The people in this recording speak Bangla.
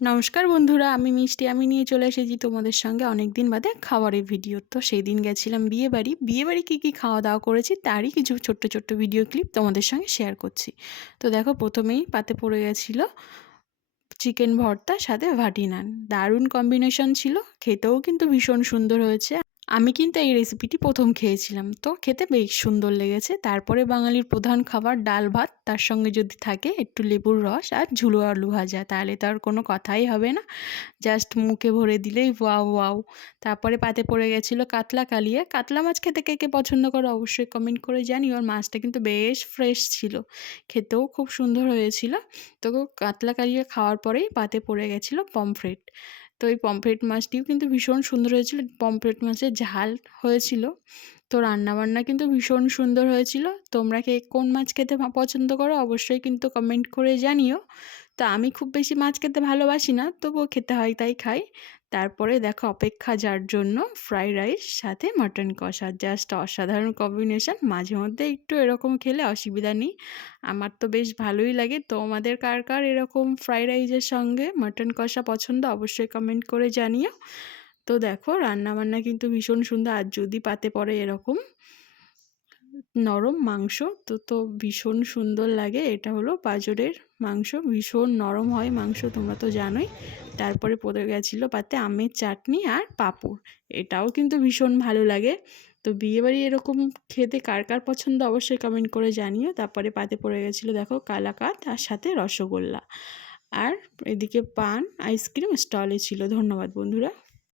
নমস্কার বন্ধুরা, আমি মিষ্টি। আমি নিয়ে চলে এসেছি তোমাদের সঙ্গে অনেক দিন বাদে খাবারের ভিডিও। তো সেই দিন গেছিলাম বিয়েবাড়ি। বিয়েবাড়ি কী কী খাওয়া দাওয়া করেছি তারই কিছু ছোট্ট ছোট্ট ভিডিও ক্লিপ তোমাদের সঙ্গে শেয়ার করছি। তো দেখো, প্রথমেই পাতে পড়ে গেছিলো চিকেন ভর্তা, সাথে ভাটি নান। দারুণ কম্বিনেশন ছিল, খেতেও কিন্তু ভীষণ সুন্দর হয়েছে। আমি কিন্তু এই রেসিপিটি প্রথম খেয়েছিলাম, তো খেতে বেশ সুন্দর লেগেছে। তারপরে বাঙালির প্রধান খাবার ডাল ভাত, তার সঙ্গে যদি থাকে একটু লেবুর রস আর ঝুলো আলু ভাজা, তাহলে তো আর কোনো কথাই হবে না। জাস্ট মুখে ভরে দিলেই ওয়াও ওয়াও। তারপরে পাতে পড়ে গেছিলো কাতলা কালিয়া। কাতলা মাছ খেতে কে কে পছন্দ করো অবশ্যই কমেন্ট করে জানিও। আর মাছটা কিন্তু বেশ ফ্রেশ ছিল, খেতেও খুব সুন্দর হয়েছিল। তো কাতলা কালিয়া খাওয়ার পরেই পাতে পড়ে গেছিলো পমফ্রেট। তো এই পমফ্রেট মাছটিও কিন্তু ভীষণ সুন্দর হয়েছিল। পমফ্রেট মাছের ঝাল হয়েছিল। তো রান্নাবান্না কিন্তু ভীষণ সুন্দর হয়েছিল। তোমরা কে কোন মাছ খেতে পছন্দ করো অবশ্যই কিন্তু কমেন্ট করে জানিও। তো আমি খুব বেশি মাছ খেতে ভালোবাসি না, তবুও খেতে হয় তাই খাই। তারপরে দেখো, অপেক্ষা যার জন্য ফ্রাইড রাইস সাথে মাটন কষা, জাস্ট অসাধারণ কম্বিনেশন। মাঝে মধ্যে একটু এরকম খেলে অসুবিধা নেই, আমার তো বেশ ভালোই লাগে। তো আমাদের কার কার এরকম ফ্রাইড রাইসের সঙ্গে মাটন কষা পছন্দ অবশ্যই কমেন্ট করে জানিও। তো দেখো, রান্নাবান্না কিন্তু ভীষণ সুন্দর। আর যদি পাতে পড়ে এরকম নরম মাংস, তো ভীষণ সুন্দর লাগে। এটা হলো পাঁজরের মাংস, ভীষণ নরম হয় মাংস, তোমরা তো জানোই। তারপরে পড়ে গেছিলো পাতে আমের চাটনি আর পাঁপড়, এটাও কিন্তু ভীষণ ভালো লাগে। তো বিয়েবাড়ি এরকম খেতে কার কার পছন্দ অবশ্যই কমেন্ট করে জানিও। তারপরে পাতে পড়ে গেছিলো দেখো কালাকাঁদ আর সাথে রসগোল্লা, আর এদিকে পান আইসক্রিম স্টলে ছিল। ধন্যবাদ বন্ধুরা।